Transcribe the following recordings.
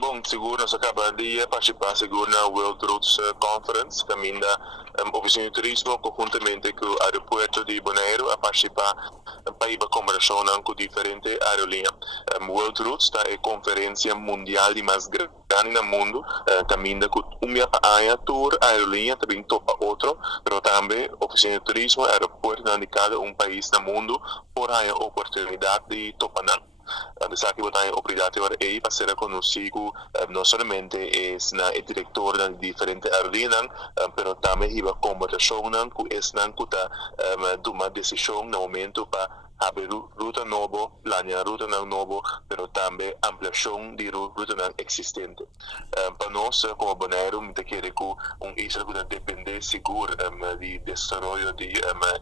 Bom, seguro nós acaba de participar seguro na World Roads Conference, também da Oficina de Turismo, conjuntamente com o aeroporto de Bonaire, a participar para ir conversar com diferentes aerolíneas. World Roads é a conferência mundial de mais grande no mundo, também com uma tour aerolínea, também topa outro, mas também Oficina de Turismo, aeroporto de cada país no mundo, por a oportunidade de topar. Sa que botar oportunidade agora aí para ser conhecido não somente é na diretor de diferentes aerolíneas, mas também iba conversação com esse que está tomando decisão no momento para abrir ruta nova, planear ruta nova, mas também ampliação de ruta existente. Para nós, como Bonaire, te quer que isla que depende seguro de desarrollo de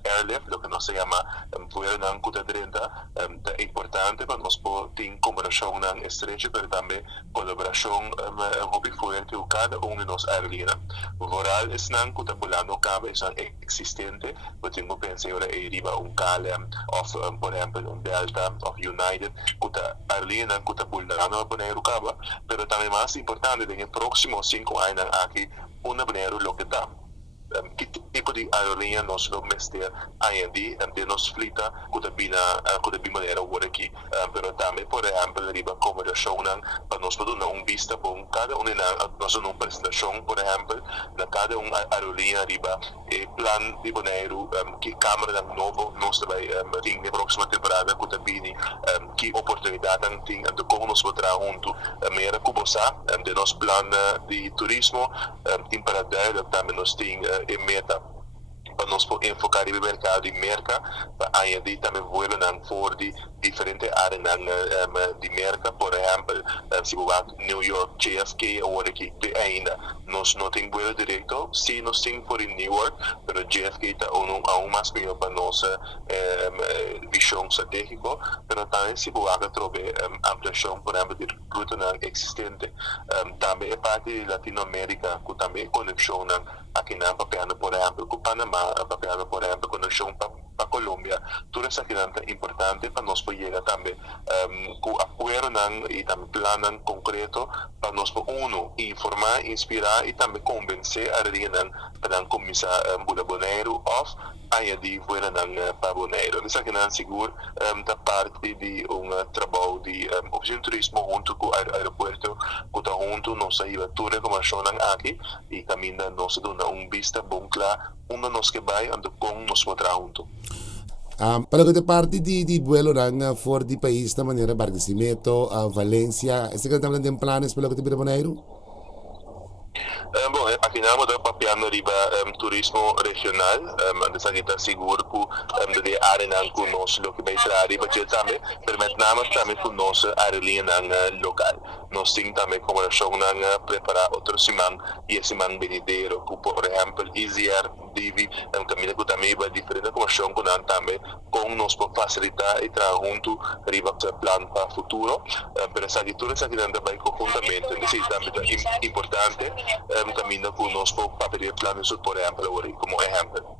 airlift, lo que nos se llama vuelo ng kuta 30, é importante para nós ter comunicação estrecha, mas também colaboração muito forte com cada de nós aerolíneas. Voral é não kuta bolando cabe é existente, mas tenho pensado agora riba KLM, of por exemplo Delta, of United, kuta aerolínea kuta bolando Bonaire cabe, mas também mais importante nos próximos 5 anos aqui uma Bonaire lo que dá. Que tipo de aerolínea nós vamos ter ainda de nos flita que maneira agora aqui, mas também por exemplo riba conversação para nós poder dar vista bom cada nós uma apresentação por exemplo na cada aerolínea riba plan de Bonaire que câmera novo nós vai ter na próxima temporada que oportunidade tem de como nós vamos junto mera kubosa de nos plan de turismo tem para dar também nós tem meta para nós enfocar no mercado de merca para ainda também voar for de diferentes áreas de merca, por exemplo, se você New York, JFK, agora aqui ainda nós não temos voo direto, sim nós temos por New York, mas JFK está mais melhor para nossa visão estratégica, mas também se você trouxer ampliação, por exemplo, de ruta existente, também é parte de Latinoamérica, que também conexão aqui na Papiano, por exemplo, com Panamá, Papiano, por exemplo, conexão para Colômbia, tudo isso aqui é importante para nós poder também com apoio e também plano concreto para nós informar, inspirar e também convencer a região para começar a Bonaire off aí de voar para Bonaire. Isso aqui é seguro da parte de trabalho de oficina de turismo junto com o aeroporto, que está junto, nós aí a tour recomendação aqui e também nós damos vista bom claro, onde nós que vai, onde com nós vamos junto. Para que parte di vuelo ng for di país na manera Barquisimeto, Valencia, este que también tienen planes para lo que te pide Bonaire? Bom, aqui nós estamos papiando riba turismo regional, dessa aqui está seguro que de área que nós lo que vai trazer riba também, permite nós também com nossa aerolínea local. Nós temos também conversação preparar outro semana e esse semana venidero, por exemplo, EasyAir, Divi, caminho que também vai diferente conversação com nós também, com nós para facilitar e trazer junto riba plano para futuro, pero essa aqui tudo essa aqui também conjuntamente, isso também é importante. Caminho conosco para pedir planos, por exemplo, como exemplo.